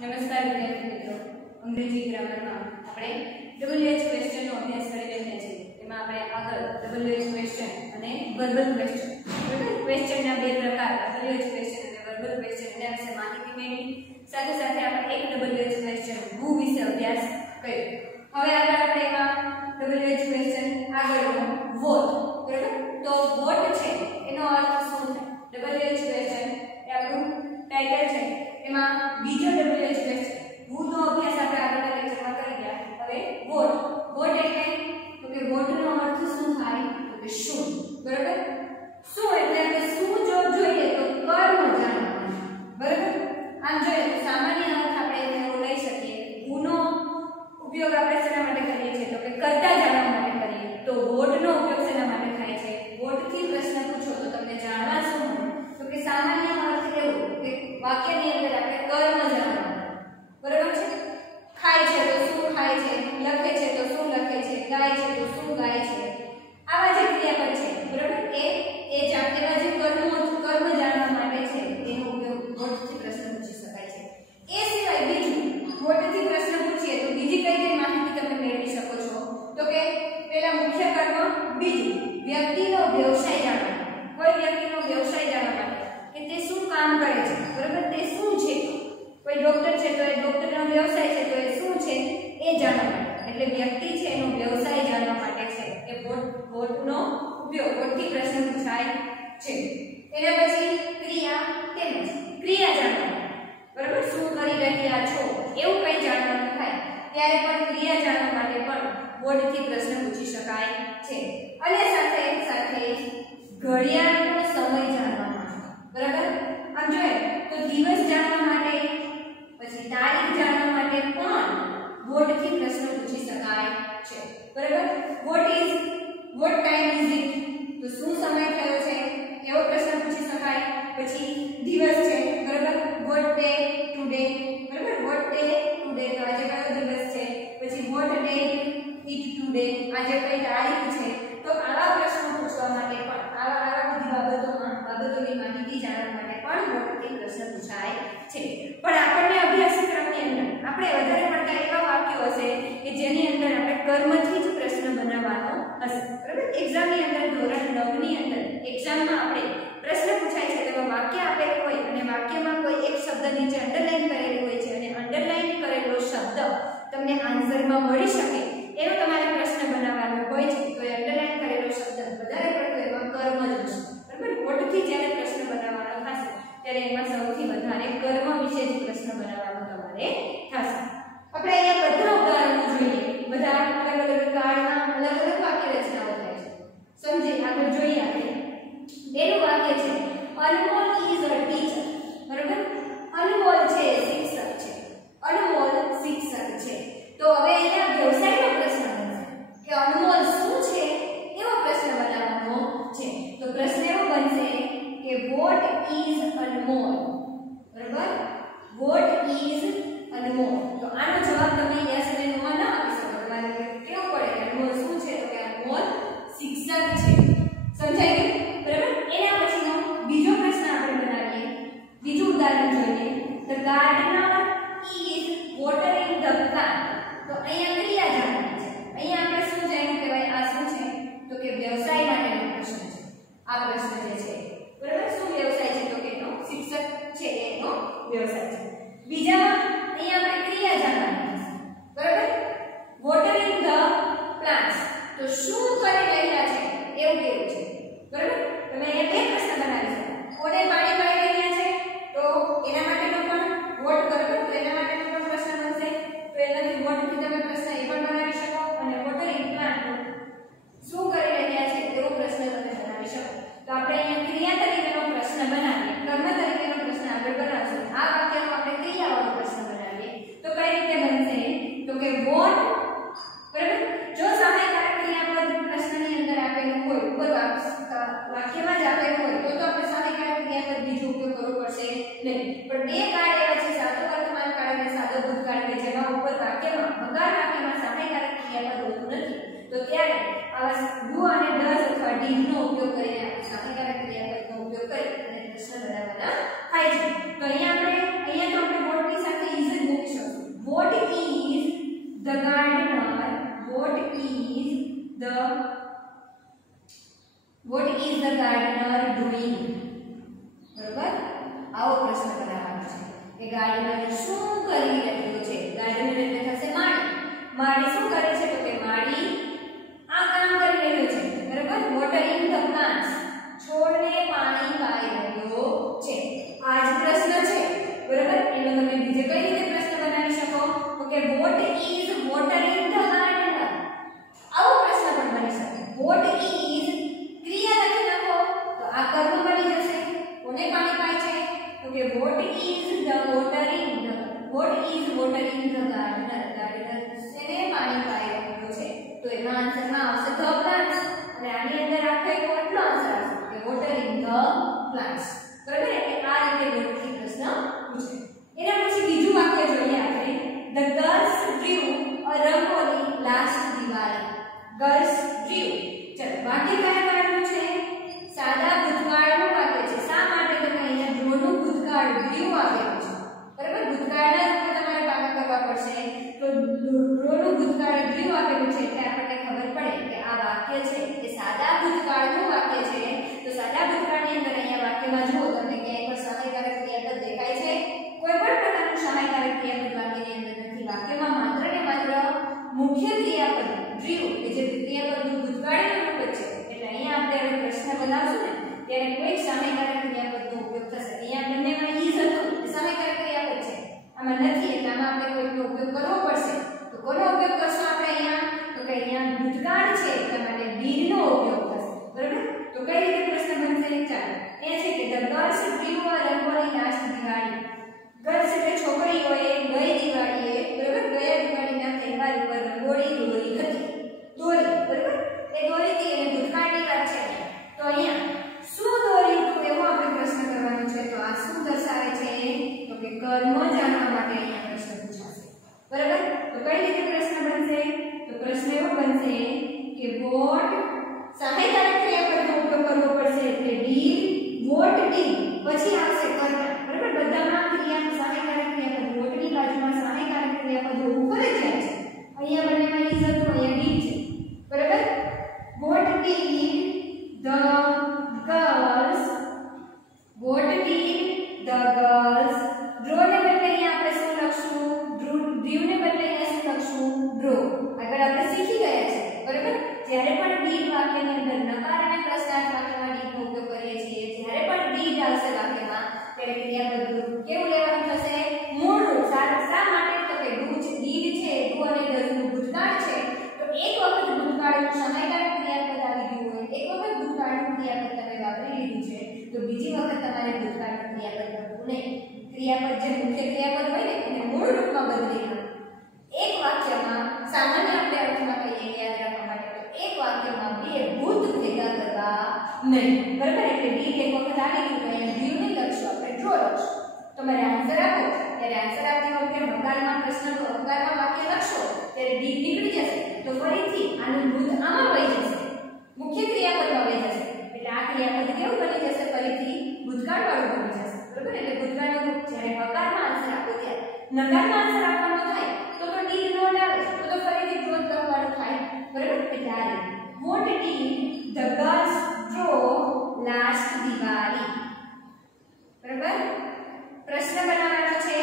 નમસ્કાર વિદ્યાર્થી મિત્રો, અંગ્રેજી ગ્રામરમાં આપણે WH ક્વેશ્ચનનો અભ્યાસ કરી રહ્યા છીએ. એમાં આપણે આગળ WH ક્વેશ્ચન અને વર્બલ ક્વેશ્ચન, બરાબર, ક્વેશ્ચનના બે પ્રકાર WH ક્વેશ્ચન અને વર્બલ ક્વેશ્ચન એના વિશે માહિતી મેળવી. સાથે સાથે આપણે એક WH ક્વેશ્ચન who વિશે અભ્યાસ કર્યો. હવે આગળ આપણે એમાં WH ક્વેશ્ચન આગળનો what, બરાબર. તો what છે એનો અર્થ શું થાય? WH ક્વેશ્ચન એ આપણું ટાઇટલ છે. એમાં બીજો WH ક્વેશ્ચન who નો અભ્યાસ આપણે આગળના લેક્ચરમાં કરી ગયા. હવે what એટલે તો કે what નો અર્થ શું થાય? તો કે શું, બરાબર. શું એટલે આપણે શું જો જોઈએ તો કર્મ જાણવાનું, બરાબર. આમ જોઈએ તો સામાન્ય અર્થ આપણે એનો લઈ શકીએ. who નો ઉપયોગ આપણે શેના માટે કરીએ છીએ? તો કે કર્તા જાણવા માટે કરીએ. તો what નો ઉપયોગ શેના માટે થાય છે? what થી પ્રશ્ન પૂછો તો તમને જાણવા શું મળે? તો કે સામાન્ય અર્થ એવું કે વાક્યની અંદર આપણે કર્મ જાણવાનું, બરાબર છે. ખાય છે તો શું ખાય છે, લખે છે તો શું લખે છે, ગાય છે તો શું ગાય છે, આવા જે ક્રિયાપદ છે, બરાબર, એ જાણવા જે કર્મ જાણવા માટે છે એનો ઉપયોગ what થી પ્રશ્ન પૂછી શકાય છે. એ સિવાય બીજું what થી પ્રશ્ન પૂછીએ તો બીજી કઈ માહિતી તમે મેળવી શકો છો? તો કે પહેલા મુખ્ય કર્મ, બીજું વ્યક્તિનો વ્યવસાય જાણવા. કોઈ વ્યક્તિનો વ્યવસાય જાણવા માટે કે તે શું કામ કરે છે, બરાબર, તે શું છે. કોઈ ડોક્ટર છે તો એ ડોક્ટરનો વ્યવસાય છે તો એ શું છે એ જાણવા માટે. એટલે વ્યક્તિ છે એનો વ્યવસાય જાણવા માટે છે એ what નો ઉપયોગ, what થી પ્રશ્ન પૂછાય છે. એના પછી ક્રિયા તેમજ ક્રિયા જાણવા, બરાબર, શું કરી રહ્યા છો એવું કઈ જાણવાનું થાય ત્યારે પણ ક્રિયા જાણવા માટે પણ what થી પ્રશ્ન પૂછી શકાય છે. અને સાથે સાથે ઘડિયાળનો સમય જાણવા માટે, બરાબર. આમ જોઈએ તો દિવસ જાણવા માટે, પછી તારીખ જાણવા માટે પણ what થી પ્રશ્ન પૂછી શકાય છે, બરાબર. what time is it તો શું સમય થયો છે એવો પ્રશ્ન પૂછી શકાય. પછી દિવસ છે, બરાબર, what day today, બરાબર, what day today તો આજે કયો દિવસ છે. પછી what day it today આજે કઈ તારીખ છે. તો આવા પ્રશ્નો પૂછવા માટે પણ આવા બધી બાબતોની માહિતી જાણવા માટે પણ what થી પ્રશ્ન પૂછાય છે. પણ આપણને અભ્યાસક્રમની અંદર આપણે વધારે પડતા એવા વાક્યો હશે કે જેની અંદર આપણે કર્મથી જ પ્રશ્ન બનાવવાનો હશે, બરાબર. એક્ઝામની અંદર ધોરણ 9 ની અંદર એક્ઝામમાં આપણે પ્રશ્ન પૂછાય છે તેમાં વાક્ય આપેલું હોય અને વાક્યમાં કોઈ એક શબ્દ નીચે અંડરલાઈન કરેલું હોય છે અને અંડરલાઈન કરેલો શબ્દ તમને આન્સરમાં મળી શકે એનો તમારે પ્રશ્ન બનાવવાનો હોય છે. તો એ અંડરલાઈન કરેલો શબ્દ વધારે પડતો એમાં કર્મ જ હશે, બરાબર. what થી જ્યારે પ્રશ્ન બનાવવાનો થશે ત્યારે એમાં સૌથી વધારે કર્મ વિશે જ પ્રશ્ન બનાવવાનો તમારે થશે. આપણે અહીંયા બધા ઉદાહરણો જોઈએ. બધા અલગ અલગ કાળના અલગ અલગ વાક્ય રચનાઓ થાય છે. સમજી આગળ જોઈએ આપણે. પહેલું વાક્ય છે અનમોલ ઇઝ અ ટીચર, બરાબર. અનમોલ છે શિક્ષક છે, અનમોલ શિક્ષક છે. તો હવે અહીંયા વ્યવસાયનો પ્રશ્ન બનશે કે અનમોલ શું છે એવો પ્રશ્ન બનાવવાનો છે. તો પ્રશ્ન એવો બનશે કે what is અનમોલ, બરાબર, what is અનમોલ. તો આનો જવાબ તમે yes અને no માં ના આપી શકો. તમારે કેવું પડે કે અનમોલ શું છે? તો કે અનમોલ શિક્ષક છે. સમજાય ગયું, બરાબર. એના પછીનો બીજો પ્રશ્ન આપણે બનાવીએ. બીજું ઉદાહરણ જોઈએ. The gardener is watering the plant. તો અહીંયા ક્રિયા જાણવાની છે. અહીંયા આપણે શું જાણ્યું કે ભાઈ આ શું છે? તો કે વ્યવસાય માટેનો પ્રશ્ન છે. આ પ્રશ્ન જે છે, બરાબર, શું વ્યવસાય છે? તો કે એનો શિક્ષક છે એનો વ્યવસાય છે. બીજા અહીંયા આપણે ક્રિયા જાણવાની છે, બરાબર. watering the plants તો શું કરી રહ્યા છે એવું કેવું છે, બરાબર. તમે અહીંયા બે પ્રશ્ન બનાવી શકો. કોને પાણી પાઈ રહ્યા છે તો એના માટેનો પણ what, બરાબર, તો એના માટેનો પણ પ્રશ્ન બનશે. તો એનાથી what થી તમે પ્રશ્ન એ પણ બનાવી શકો અને watering plant શું કરી રહ્યા છે એવો પ્રશ્ન તમે બનાવી શકો. તો આપણે અહીંયા ક્રિયા તરીકેનો પ્રશ્ન બનાવીએ, કર્મ તરીકેનો પ્રશ્ન આપણે બનાવશું. આ વાક્યનો આપણે ક્રિયાવાળો પ્રશ્ન બનાવીએ તો કઈ રીતે બનશે? તો કે what, બરાબર. જો સહાયકારક ક્રિયાપદ પ્રશ્નની અંદર આપેલું હોય, ઉપર વાક્યમાં જ આપેલું હોય તો આપણે સહાયકારક ક્રિયાપદ બીજો ઉપયોગ કરવો પડશે નહીં. પણ બે કાળ એવા છે, સાદો વર્તમાન કાળ અને સાદો ભૂતકાળ, કે જેમાં ઉપર વાક્યમાં હકાર વાક્યમાં સહાયકારક ક્રિયાપદ હોતું નથી. તો ત્યારે આવા ડુ અને ડઝ અથવા ડીડ નો ઉપયોગ કરીને આપણે સહાયકારક ક્રિયાપદનો ઉપયોગ કરી અને પ્રશ્ન બનાવવાના થાય છે. તો અહીંયા તો આપણે what ની સાથે ઇઝ કે what is watering the gardener. Gardener શેને પાણી પાઈ રહ્યો છે? તો એનો આન્સર માં આવશે ધ પ્લાન્ટ્સ. અને આની અંદર આખો એક કેટલો આન્સર આવશે કે વોટરિંગ ધ પ્લાન્ટ્સ. બરાબર? એટલે આ રીતે ગોઠવી પ્રશ્ન પૂછે. એના પછી બીજું વાક્ય જોઈએ આપણે. The girls ડ્રીવ a rangoli last Diwali. Girls ડ્રીવ. ચલો વાક્ય કયા વાળું છે? સાદા ભૂતકાળનું વાક્ય છે. શા માટે? તો અહીંયા ડ્રોનું ભૂતકાળ ડ્રીવ આપેલું છે. બરાબર? ભૂતકાળના રૂપે તમારે પાકા કરવા પડશે. તો ડ્રોનું ભૂતકાળ ડ્રીવ આપેલું છે એટલે આપણને ખબર પડે કે આ વાક્ય છે એ સાદા ભૂતકાળનું વાક્ય છે. તો સાદા ભૂતકાળની અંદર અહીંયા વાક્યમાં જુઓ તમને ક્યાંય પણ સહાયકારક ક્રિયાપદ દેખાય છે? કોઈ પણ પ્રકારનું સહાયકારક ક્રિયાપદ વાક્યની અંદર નથી. વાક્યમાં માત્ર ને માત્ર મુખ્ય ક્રિયાપદ ડ્રીવ કે જે ક્રિયાપદનું ભૂતકાળનું રૂપ છે. એટલે અહીંયા આપણે હવે પ્રશ્ન બનાવશું ને ત્યારે કોઈ સહાયકારક ક્રિયાપદનો ઉપયોગ થશે. અહીંયા બંનેમાં ઇઝ હતું એ સહાયકારક ક્રિયાપદ છે. આમાં નથી એટલે આમાં આપણે કોઈનો ઉપયોગ કરવો પડશે. તો કોનો ઉપયોગ કરશું આપણે અહીંયા? તો કે અહીંયા ભૂતકાળ છે એટલા માટે ડીડ નો ઉપયોગ થશે. બરાબર? તો કઈ રીતે પ્રશ્ન બનશે? ચાલો એ છે કે the girls ડ્રીવ a rangoli last Diwali. Girls એટલે છોકરીઓએ ગઈ દિવાળીએ, બરાબર, ગયા દિવાળીના તહેવાર ઉપર રંગોળી દોરી હતી. દોરી, બરાબર, એ દોરીથી એને ભૂતકાળની વાત છે. તો અહીંયા શું દોરી હતું એવો આપણે પ્રશ્ન કરવાનો છે. તો આ શું દર્શાવે છે? તો કે કર્મ જાણવા માટે અહીંયા પ્રશ્ન પૂછાશે. બરાબર? તો કઈ રીતે પ્રશ્ન બનશે? તો પ્રશ્ન એવો બનશે કે વોટ સહાયકારક ક્રિયાપદનો ઉપયોગ કરવો પડશે એટલે ડીડ, વોટ ડીડ, પછી આવશે કર્તા. બરાબર? બધામાં ક્રિયા સહાયકારક ક્રિયાપદ વોટની બાજુમાં સહાયકારક ક્રિયાપદો ઉપર જ જાય છે. અહીંયા બંનેમાં ઇઝ હતું, અહીંયા ડીડ છે. બરાબર? What did the girls, what did the girls. Draw ને બદલે અહીંયા આપણે શું લખશું? ડ્રીવ ને બદલે અહીંયા શું લખશું? ડ્રો. આગળ આપણે શીખી ગયા છે. બરાબર? જ્યારે પણ ડીડ વાક્યની અંદર નકાર અને પ્રશ્નાર્થ વાક્યમાં ડીડ નો ઉપયોગ કરીએ છીએ, જ્યારે પણ ડીડ આવશે વાક્યમાં ત્યારે ક્રિયાપદ રૂપ કેવું લેવાનું થશે? મૂળ રૂપ. શા માટે? તો કે ડીડ છે, ડુ અને ડઝ નું ભૂતકાળ છે. તો એક વખત ભૂતકાળનું સહાયકારક ક્રિયાપદ આવી ગયું હોય, એક વખત ભૂતકાળનું ક્રિયાપદ તમે વાપરી લીધું છે, તો બીજી વખત તમારે ભૂતકાળનું ક્રિયાપદ કરવું નહીં. ક્રિયાપદ જે મુખ્ય ક્રિયાપદ હોય ને એને મૂળ રૂપમાં બદલી નાખો. એક વાક્યમાં સામાન્ય આપણે અર્થમાં કહીએ યાદ રાખવા માટે તો એક વાક્યમાં બે ભૂત ભેગા કરવા નહીં. બરાબર? એટલે ડીડ એક વખત આવી ગયું તો અહીંયા ડ્રીવ નહીં લખશું, આપણે ડ્રો લખશું. તમારે આન્સર આપો ત્યારે આન્સર આપતી વખતે હકારમાં પ્રશ્નનો હકારમાં વાક્ય લખશો ત્યારે ડીડ નીકળી જશે. તો ફરીથી આનું ભૂત આમાં વહી જશે, મુખ્ય ક્રિયાપદમાં વહી જશે. એટલે આ ક્રિયાપદ કેવું બની જશે? ફરીથી ભૂતકાળવાળું બની જશે. બરાબર? એટલે ભૂતકાળનું જ્યારે હકારમાં આન્સર આપો ત્યારે નકારમાં આન્સર આપવાનો થાય તો ડીડ નોટ આવે તો ફરીથી ડ્રો કરવાનું થાય. બરાબર? એટલે આ રીતે what did the girls draw last Diwali. બરાબર? પ્રશ્ન બનાવવાનો છે.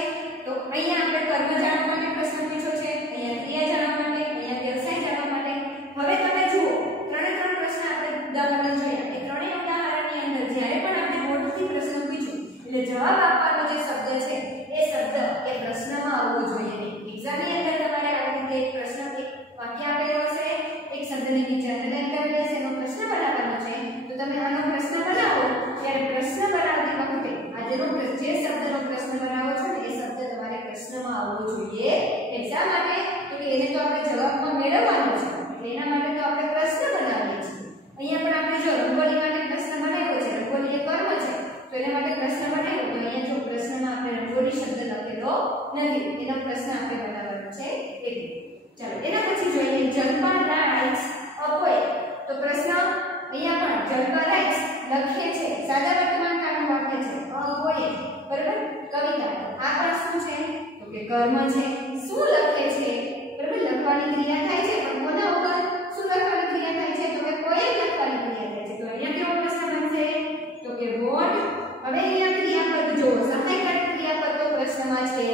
તો અહીંયા આપણે કર્મ જાણવા માટે પ્રશ્ન પૂછ્યો છે, અહીંયા ક્રિયા જાણવા માટે, અહીંયા વ્યવસાય જાણવા માટે. હવે તમે જુઓ ત્રણે ત્રણ પ્રશ્ન આપણે ઉદાહરણ જોયા. એ ત્રણેય ઉદાહરણની અંદર જ્યારે પણ આપણે વોટથી પ્રશ્ન પૂછ્યો એટલે જવાબ આપવાનો જે શબ્દ છે એ શબ્દ એ પ્રશ્નમાં આવવો જોઈએ નહીં. એક્ઝામની અંદર તમારે આવી રીતે એક પ્રશ્ન, એક વાક્ય આપેલો હશે, એક શબ્દની નીચે અંડરલાઈન કરેલી હશે, એનો પ્રશ્ન બનાવવાનો છે. તો તમે આનો પ્રશ્ન બનાવો ત્યારે પ્રશ્ન બનાવતી વખતે આજનો જે શબ્દનો પ્રશ્ન બનાવો છો ને એ શબ્દ તમારે પ્રશ્નમાં આવવો જોઈએ. એક્ઝામ માટે તો કે એને તો આપણે જવાબમાં મેળવવાનો છે એટલે એના માટે તો આપણે પ્રશ્ન બનાવીએ છીએ. અહીંયા પણ આપણે જો રંગોલી માટે પ્રશ્ન બનાવ્યો છે, રંગોલી એ કર્મ છે તો એના માટે પ્રશ્ન બનાવ્યો તો અહીંયા જો પ્રશ્નમાં આપણે રંગોલી શબ્દ લખેલો નથી, એનો પ્રશ્ન આપણે બનાવવાનો છે એટલે. ચાલો એના પછી જોઈએ જલ્પા રાઇટ્સ અ પોએમ. તો પ્રશ્ન અહીંયા પણ જલ્પા રાઇટ્સ લખે છે, સાદા વર્તમાન કાળનું વાક્ય છે, અ પોએમ. બરાબર? કવિતા. આ પણ શું છે? તો કે કર્મ છે. શું લખે છે? બરાબર? લખવાની ક્રિયા થાય છે પણ કોના ઉપર? શું લખવાની ક્રિયા થાય છે? તો કે પોએમ લખવાની ક્રિયા થાય છે. તો અહીંયા કેવો પ્રશ્ન બનશે? તો કે વોટ. હવે અહીંયા ક્રિયાપદ જો સહાયકારક ક્રિયાપદ તો પ્રશ્નમાં છે,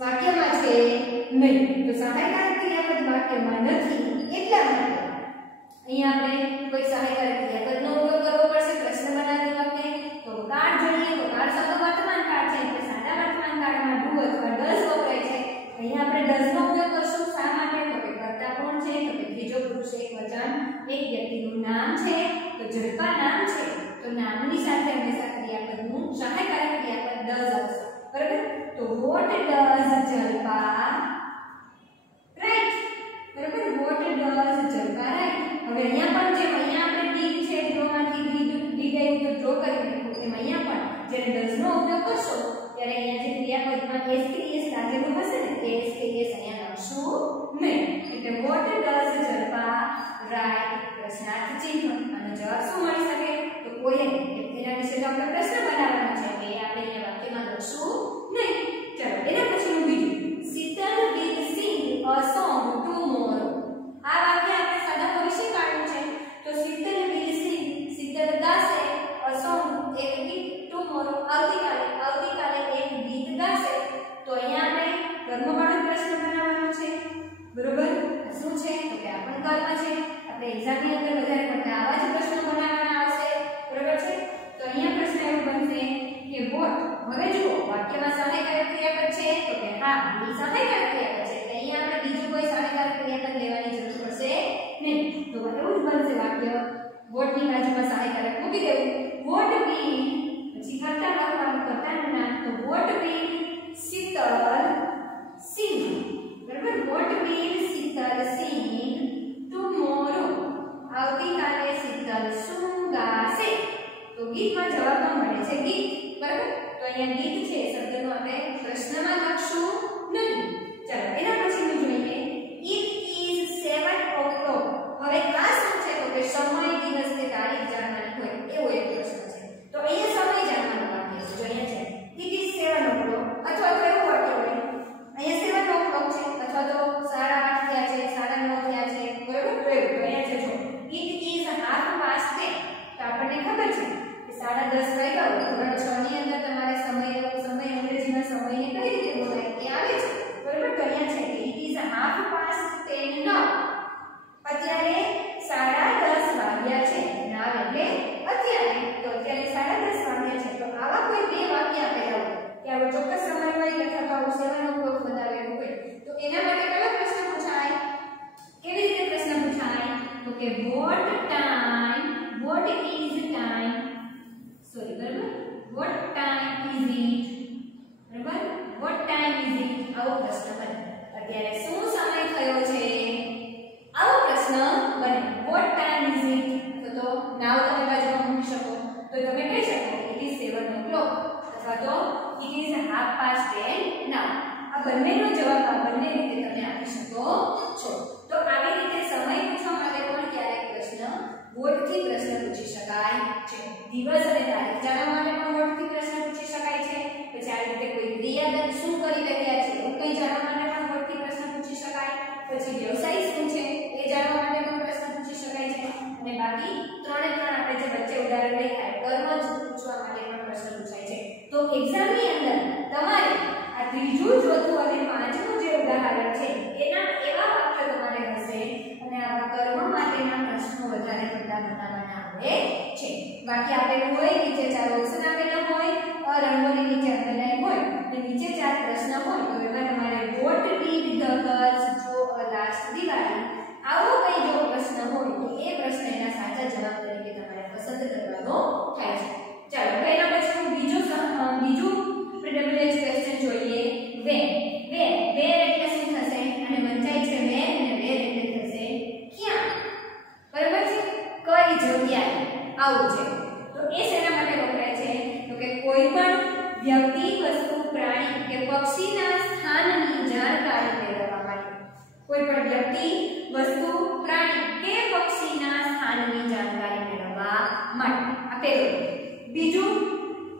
વાક્યમાં છે નહીં. તો સહાયકારક ક્રિયાપદ વાક્યમાં નથી એટલા માટે અહીંયા આપણે કોઈ સહાયકારક ક્રિયાપદનો ઉપયોગ કરવો પડશે પ્રશ્ન બનાવતી વખતે. તો કાળ જોઈએ તો કાળ શબ્દ વર્તમાન કાળ છે એટલે સાદા વર્તમાન કાળમાં ડુ અથવા ડઝ વપરાય છે. અહીંયા આપણે ડઝ નો ઉપયોગ કરશું. શા માટે? તો કે કર્તા કોણ છે? તો કે ત્રીજો પુરુષ એક વચન, એક વ્યક્તિનું નામ છે. તો જડપા નામ છે તો નામની સાથે હંમેશા ક્રિયાપદનું સહાયકારક ક્રિયાપદ what does જલપા રાઈટ? બરાબર, what does જલપા રાઈટ? હવે અહીંયા પણ જેમ અહીંયા આપણે ડીડ છે ડ્રોમાંથી ડીડ આવ્યું તો ડ્રો કરી નાખ્યું, એમ અહીંયા પણ જ્યારે does નો ઉપયોગ કરશો ત્યારે અહીંયા જે ક્રિયાપદમાં s કે es લાગેલું હશે ને તે s કે es અહીંયા લખશું નહીં. એટલે what does જલપા રાઈટ? પ્રશ્નાર્થ ચિહ્ન. અને જવાબ શું મળી શકે? તો કોઈ એના વિશે તો આપણે પ્રશ્ન બનાવવાનો છે કે આપણે અહીંયા વાક્યમાં લખશું નહીં. ચાલો એના પછીનું બીજું, Sheetal will sing a song tomorrow. આ વાક્ય આપણે સાદા ભવિષ્ય કાળનું છે. તો Sheetal will sing, Sheetal ગાશે, a song એક ગીત, tomorrow આવતીકાલે એક ગીત ગાશે. તો અહીંયા આપણે કર્મવાળો પ્રશ્ન બનાવવાનો છે. બરોબર, શું છે? તો કે આ પણ કર્મ છે. આપણે એક્ઝામની અંદર વધારે પડતા આવા જ પ્રશ્નો બનાવવાના આવશે. બરોબર છે? તો અહીંયા પ્રશ્ન એવો બનશે કે what. હવે જુઓ વાક્યમાં સહાયકારક ક્રિયાપદ છે તો કે હા બી સહાયકારક ક્રિયાપદ છે. એટલે અહીંયા આપણે બીજું કોઈ સહાયકારક ક્રિયાપદ લેવાની જરૂર પડશે નહીં. તો એવું જ બનશે વાક્ય, what ની બાજુમાં સહાયકારક મૂકી દેવું. what will, પછી કરતા લખવાનું, કરતાનું નામ. તો what will શીતલ sing. બરાબર, what will Sheetal sing tomorrow. આવતીકાલે શીતલ શું ગાશે? તો ગીતમાં જવાબમાં મળે છે ગીત. બરાબર, તો અહીંયા ગીત છે શબ્દનો આપણે પ્રશ્નમાં લખશું નહીં. ચાલો એના પછીનું જોઈએ, it is 7 o'clock. હવે આ શું છે? તો કે સમય, દિવસ કે તારીખ જાણવાની હોય એવો એક પ્રશ્ન છે. તો અહીંયા સમય જાણવાનું વાક્ય છે. જો અહીંયા છે it is 7 o'clock, અથવા તો એવું વાક્ય હોય અહીંયા 7 o'clock છે, અથવા તો 8:30 થયા છે, 9:30 થયા છે. બરાબર, તો અહીંયા છે જો it is 10:30. તો આપણને ખબર છે કે 10:30 વાગ્યા હોય. ધોરણ 6 ની અંદર તમારે સમય અંગ્રેજીના સમયને કઈ રીતે બોલાય એ આવે છે. બરાબર, તો અહીંયા છે કે it is 10:30 now. અત્યારે 10:30 વાગ્યા છે. now એટલે અત્યારે, તો અત્યારે 10:30 વાગ્યા છે. તો આવા કોઈ બે વાક્ય આપેલા હોય કે આવો ચોક્કસ સમય હોય અથવા તો આવો 7 o'clock બતાવેલું હોય, તો એના માટે કયો પ્રશ્ન પૂછાય? કેવી રીતે પ્રશ્ન પૂછાય? તો કે what is time, sorry, બરાબર, what time is it? બરાબર, what time is it? આવો પ્રશ્ન બને. અત્યારે શું સમય થયો છે? આવો પ્રશ્ન બને. what time is it? તો now તમે બાજુમાં મૂકી શકો. તો તમે કહી શકો it is 7 o'clock અથવા તો it is 10:30 now. આ બંનેનો જવાબ આ બંને રીતે તમે આપી શકો છો. તો આવી રીતે સમય પૂછવા માટે પણ ક્યારેક પ્રશ્ન what થી પ્રશ્ન પૂછી શકાય છે. દિવસ અને તારીખ જાણવા માટે પણ what થી પ્રશ્ન પૂછી શકાય છે. પછી આ રીતે કોઈ ક્રિયાપદ શું કરી રહ્યા છે એવું કંઈ જાણવા માટે પણ what થી પ્રશ્ન પૂછી શકાય. પછી વ્યવસાય શું છે એ જાણવા માટે પણ પ્રશ્ન પૂછી શકાય છે. અને બાકી ત્રણે ત્રણ આપણે જે વચ્ચે ઉદાહરણ લખ્યા કર્મ જ પૂછવા માટે પણ પ્રશ્ન પૂછાય છે. તો એક્ઝામની અંદર તમારે આ ત્રીજું, ચોથું અને પાંચમું જે ઉદાહરણ છે એના એવા વાક્ય તમારે હશે અને આવા કર્મ માટેના પ્રશ્નો વધારે પડતા બનાવવાના આવે છે. બાકી આપેલું હોય, નીચે 4 ઓપ્શન આપેલા હોય, રંગોની નીચે અંડરલાઈન હોય અને નીચે 4 પ્રશ્ન હોય, તો એમાં તમારે what did the girls do last Diwali? આવો કઈ જો પ્રશ્ન હોય તો એ પ્રશ્ન એના સાચા જવાબ તરીકે તમારે પસંદ કરવાનો થાય છે. ચાલો હવે એના પછી બીજું WH ક્વેશ્ચન જોઈએ. where એટલે શું થશે? અને વંચાય છે where અને where એટલે થશે ક્યાં. બરાબર છે? કઈ જગ્યાએ આવું છે. તો એ શેના માટે વપરાય છે? તો કે કોઈ પણ વ્યક્તિ, વસ્તુ, પ્રાણી કે પક્ષીના સ્થાનની જાણકારી મેળવવા માટે. કોઈ પણ વ્યક્તિ, વસ્તુ, પ્રાણી કે પક્ષીના સ્થાનની જાણકારી મેળવવા માટે આપેલું. બીજું,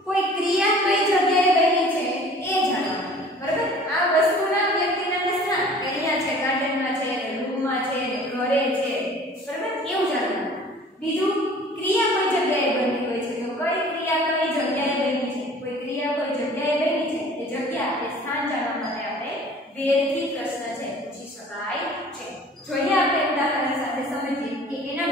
કોઈ ક્રિયા કઈ જગ્યાએ બની છે એ જાણવા. બરાબર, આ વસ્તુના વ્યક્તિના સ્થાન અહીંયા છે, ગાર્ડનમાં છે, રૂમમાં છે, ઘરે છે. બરાબર, એવું જાણવું. બીજું, ક્રિયા કોઈ જગ્યાએ બની હોય છે. તો કઈ ક્રિયા કઈ જગ્યાએ બની છે? કોઈ ક્રિયા કોઈ જગ્યાએ બની છે એ જગ્યા એ સ્થાન જાણવા માટે આપણે where થી પ્રશ્ન છે પૂછી શકાય છે. જોઈએ આપણે ઉદાહરણ સાથે સમજીએ કે એના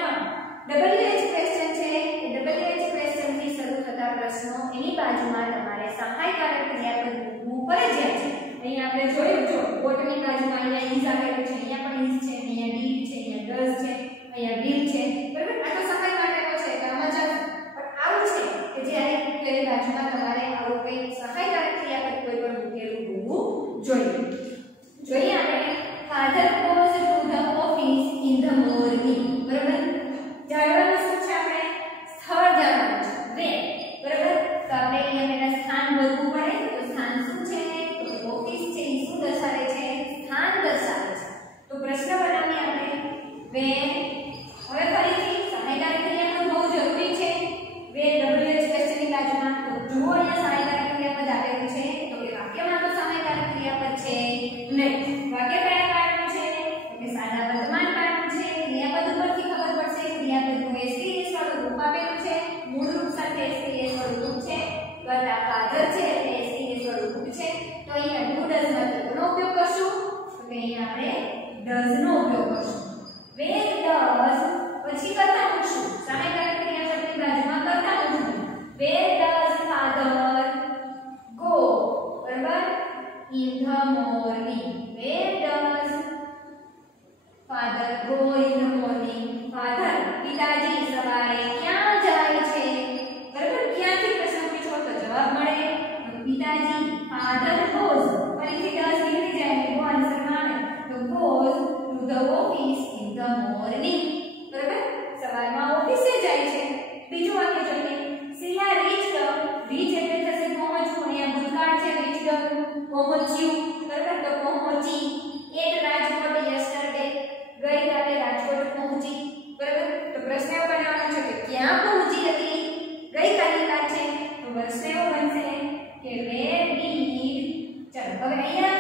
પણ WH ક્વેશ્ચન છે. એ WH ક્વેશ્ચન થી શરૂ થતા પ્રશ્નો એની બાજુમાં તમારે સહાયકારક ક્રિયાપદ મૂકવું ફરજિયાત છે. અહીંયા આપણે જોયું જો what ની બાજુમાં અહીંયા is આપેલું છે, અહીંયા પણ is છે, અહીંયા did છે, અહીંયા does છે, અહીંયા will છે. બરાબર, આ તો સમય માટેનો છે એટલે આમાં ચાલશે. પણ આવું છે કે જ્યારે તેની બાજુમાં તમારે આવું કંઈ સહાયકારક ક્રિયાપદ કોઈ પણ મૂકેલું હોવું જોઈએ આપણે father goes to the office in the morning બરાબર જાણવાનું શું છે આપણે સ્થળ જાણવાનું છે where બરાબર તો આપણે અહીંયા પહેલા સ્થાન બોલવું પડે તો સ્થાન શું છે તો ઓફિસ છે એ શું દર્શાવે છે સ્થાન દર્શાવે છે તો પ્રશ્ન બનાવીએ આપણે where હવે ફરીથી સહાયકારી ક્રિયાપદ બહુ જરૂરી છે where WH ક્વેશ્ચન ની બાજુમાં તો જુઓ અહીંયા સહાયકારી ક્રિયાપદ આપેલું છે તો કે વાક્યમાં તો સહાયકારી ક્રિયાપદ છે નહીં વાક્ય કયા કાળનું છે કે સાદા વર્તમાન કાળનું છે ક્રિયાપદ ઉપરથી ખબર પડશે ક્રિયાપદનું એસટીએસ વાળું રૂપ આપેલું છે મૂળ રૂપ સાથે એસટીએસ વાળું રૂપ છે કરતા ફાધર છે એટલે એસટીએસ વાળું રૂપ છે તો અહીંયા ડુ ડઝ માંથી કોનો ઉપયોગ કરશું તો કે અહીંયા આપણે ડઝ નો ઉપયોગ કરશું where does પછી કરતા મૂકશું સહાયકારી ક્રિયાપદની બાજુમાં કરતા મૂકશું where does father go બરાબર in the morning where does father go in the morning father પિતાજી સવારે ક્યાં જાય છે બરાબર ક્યાંથી પ્રશ્ન પૂછો તો જવાબ મળે પિતાજી father goes ફરીથી does નીકળી જાય તો આન્સર મળે તો goes to the office in the morning બરાબર સવારમાં ઓફિસે જાય છે બીજું વાક્ય જોઈએ શિલા reached એટલે થશે પહોંચવું અહીંયા ભૂતકાળ છે reached પહોંચ્યું બરાબર તો પહોંચી એટ રાજકોટ yesterday ગઈકાલે રાજકોટ પહોંચી બરાબર તો પ્રશ્ન એવો બનાવવાનો છે કે ક્યાં પહોંચી હતી ગઈકાલે વાત છે તો પ્રશ્ન એવો બનશે કે where did ચલો હવે અહીંયા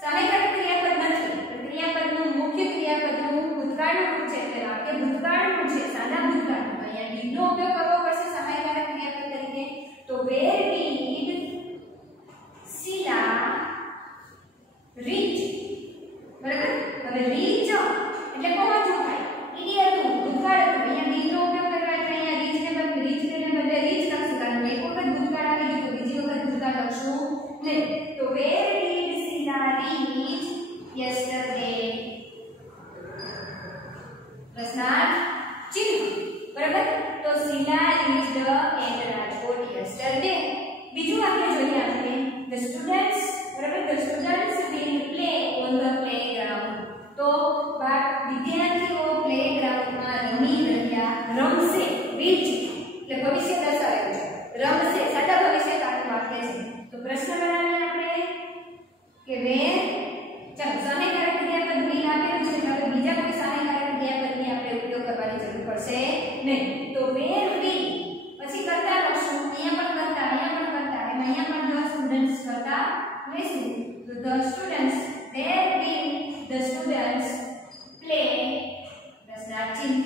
સહાયકારી ક્રિયાપદ નથી તો ક્રિયાપદનું મુખ્ય ક્રિયાપદનું ભૂતકાળનું રૂપ છે એટલે વાક્ય ભૂતકાળનું છે સાદા ભૂતકાળનું અહીંયા did નો ઉપયોગ કરવો પડશે સહાયકારક ક્રિયાપદ તરીકે તો where did Sheila reach બરાબર હવે reach એટલે પહોંચવું થાય ઈડી હતું ભૂતકાળ હતું અહીંયા did નો ઉપયોગ કરવા એટલે અહીંયા reach ને બદલે reach લખશું કારણ એક વખત ભૂતકાળ આવી ગયું તો બીજી વખત ભૂતકાળ લખશું નહીં તો where did Sheila reach yesterday પ્રશ્નાર્થ ચિહ્ન બરાબર તો Sheila reached at Rajkot yesterday બીજું વાક્ય જોઈએ આપણે the students બરાબર the students will play on the playground તો વિદ્યાર્થીઓ પ્લેગ્રાઉન્ડમાં રમી રહ્યા રમશે will એટલે ભવિષ્ય દર્શાવેલું છે રમશે સાદા ભવિષ્ય કાળનું વાક્ય છે તો પ્રશ્ન બનાવીએ આપણે કે where ચાલો સહાયકારક ક્રિયાપદ will આપેલું છે એટલે બીજા કોઈ સહાયકારક ક્રિયાપદની આપણે ઉપયોગ કરવાની જરૂર પડશે નહીં તો where will પછી કરતા લખશું અહીંયા પણ કરતા અહીંયા પણ students કરતા લઈશું તો the students there will the students play પ્રશ્નાર્થ ચિહ્ન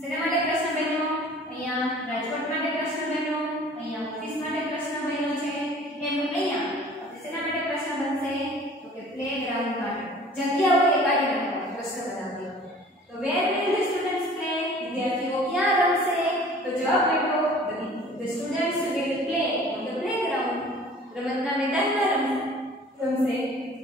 શેના માટે પ્રશ્ન બન્યો અહીંયા રાજકોટ માટે પ્રશ્ન બન્યો અહીંયા ઓફિસ માટે પ્રશ્ન બન્યો છે એમ અહીંયા શેના માટે પ્રશ્ન બનશે તો કે પ્લેગ્રાઉન્ડ માટે જગ્યા ઉપર કાઢી નાખવાનો પ્રશ્ન બનાવ્યો તો where will the students play વિદ્યાર્થીઓ ક્યાં રમશે તો જવાબ આપ્યો the students will play on the playground રમતના મેદાનમાં રમશે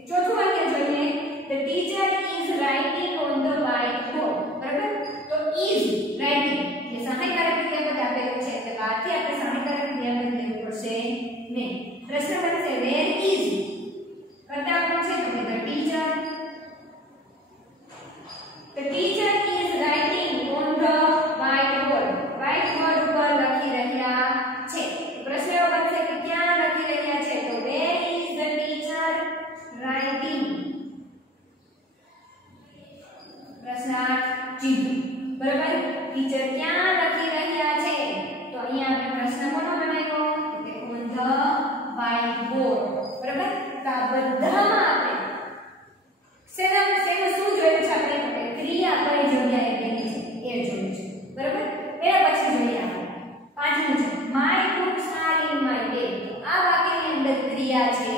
ચોથું વાક્ય જોઈએ the teacher is writing on the whiteboard બરાબર તો is writing એ સહાયકારક ક્રિયાપદ આપેલું છે એટલે બહારથી આપણે સહાયકારક ક્રિયાપદ લેવું પડશે નહીં પ્રશ્ન બનશે where is કરતા કોણ છે તો the teacher is writing on the whiteboard whiteboard ઉપર લખી રહ્યા છે પ્રશ્ન એવો બનશે કે ક્યાં લખી રહ્યા છે તો where is the teacher writing પ્રશ્નાર્થ ચિહ્ન બરાબર ટીચર ક્યાં લખી રહ્યા છે તો અહીંયા આપણે પ્રશ્ન કોનો બનાવ્યો તો કે on the whiteboard બરાબર તો આ બધામાં આપણે શેનું શું જોયું છે આપણે તો ક્રિયા કઈ જગ્યાએ બેઠી છે એ જોયું છે બરાબર એના પછી જોઈએ આપણે પાંચમું છે my books are in my bag આ વાક્યની અંદર ક્રિયા છે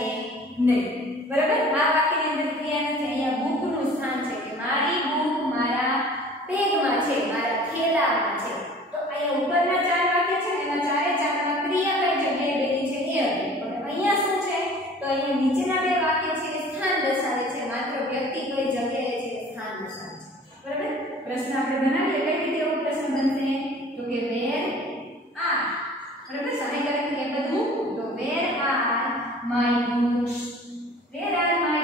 નહીં બરાબર આ વાક્યની અંદર ક્રિયા નથી અહીંયા બુક નું સ્થાન છે કે મારી બુક મારા બેગમાં છે મારા થેલામાં છે તો અહીંયા ઉપરના ચાર વાક્ય છે એમાં ચારે ચારમાં ક્રિયા કઈ જગ્યાએ બેઠી છે એ હતી પણ અહીંયા શું છે તો અહીંયા નીચેના બે વાક્ય છે સ્થાન દર્શાવે છે માત્ર વ્યક્તિ કઈ જગ્યાએ છે સ્થાન દર્શાવે છે બરાબર પ્રશ્ન આપણે બનાવીએ કઈ રીતે એવો પ્રશ્ન બનશે તો કે where are બરાબર સહાયકારક ક્રિયાપદ મૂકું તો where are my books where are my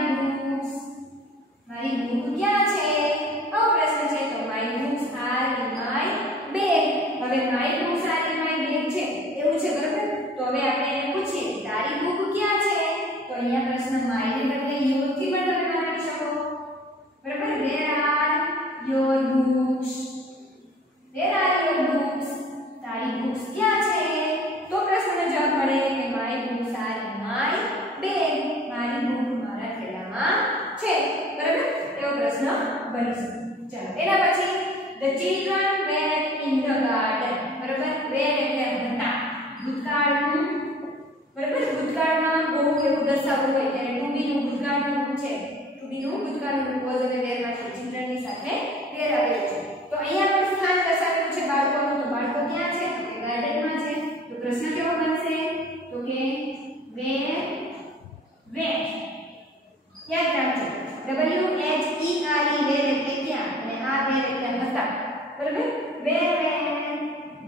પ્રશ્ન બની શકે. ચાલો એના પછી the children were in the garden. બરાબર, were એટલે હતા. ભૂતકાળનું બરાબર, ભૂતકાળમાં બહુ એવું દર્શાવવું હોય ત્યારે to be નું ભૂતકાળનું રૂપ છે. to be નું ભૂતકાળનું રૂપ was અને were માંથી children ની સાથે were આવેલું છે. તો અહીંયા પણ સ્થાન દર્શાવેલું છે બાળકોનું. તો બાળકો ક્યાં છે? તો કે ગાર્ડનમાં છે. તો પ્રશ્ન કેવો બનશે? તો કે where યાદ રાખજો W H E R E where એટલે ક્યાં અને આ where એટલે હતા. બરાબર, where were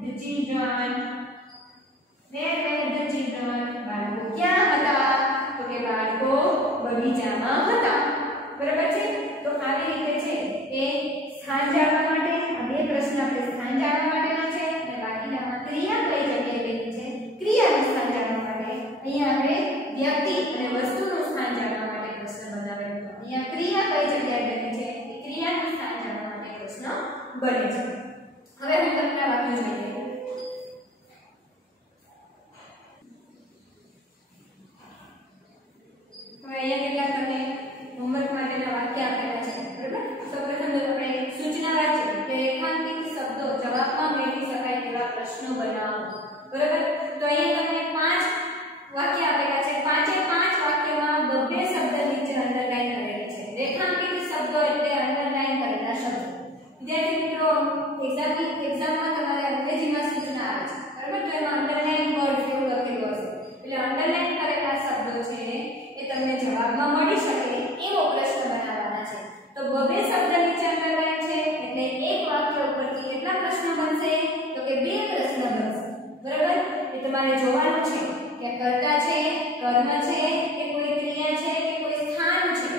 the children બાળકો ક્યાં હતા? તો કે બાળકો બગીચામાં હતા. બરાબર છે. તો આવી રીતે છે એ સ્થાન જાણવા માટે આ બે પ્રશ્ન આપણે સ્થાન જાણવા માટેના છે અને બાકીનામાં ક્રિયા કઈ જગ્યાએ લેવી છે ક્રિયાનું સ્થાન જાણવા માટે. અહીંયા આપણે વ્યક્તિ અને વસ્તુનું સ્થાન જાણવા માટે પ્રશ્ન બનાવેલો હતો. અહીંયા ક્રિયા કઈ જગ્યાએ લેવી છે એ ક્રિયાનું સ્થાન જાણવા માટે પ્રશ્ન બને છે. હવે હું તમને વાક્યો જોઈએ. હવે અહીંયા કેટલાક તમને હોમવર્ક માટેના વાક્ય આપેલા છે. બરાબર, સૌપ્રથમ તો આપણે સૂચના વાંચીએ કે રેખાંકિત શબ્દો જવાબમાં મેળવી શકાય તેવા પ્રશ્નો બનાવો. બરાબર, તો અહીંયા તમને 5 વાક્ય આપેલા છે. પાંચે 5 વાક્યોમાં બબ્બે શબ્દ નીચે અંડરલાઈન કરેલી છે. રેખાંકિત શબ્દો એટલે અંડરલાઈન કરેલા શબ્દો. વિદ્યાર્થી મિત્રો, એક્ઝામમાં તમારે અંગ્રેજીમાં સૂચના આવે છે. બરાબર, તો એમાં અંડરલાઈન વર્ડ એવું લખેલું હશે. એટલે અંડરલાઈન કરેલા શબ્દો છે એ તમને જવાબમાં મળી શકે એવો પ્રશ્ન બનાવવાના છે. તો બબ્બે શબ્દ નીચે અંડરલાઈન છે એટલે એક વાક્ય ઉપરથી કેટલા પ્રશ્નો બનશે? તો કે 2 પ્રશ્ન બનશે. બરાબર, એ તમારે જોવાનું છે કે કર્તા છે, કર્મ છે કે કોઈ ક્રિયા છે કે કોઈ સ્થાન છે.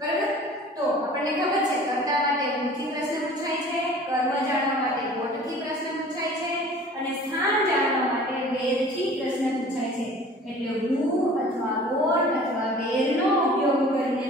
બરાબર, તો આપણને ખબર છે કર્તા માટે ગુણથી પ્રશ્ન પૂછાય છે, કર્મ જાણવા માટે વોટથી પ્રશ્ન પૂછાય છે અને સ્થાન જાણવા માટે વેરથી પ્રશ્ન પૂછાય છે. એટલે who અથવા what અથવા where નો ઉપયોગ કરીને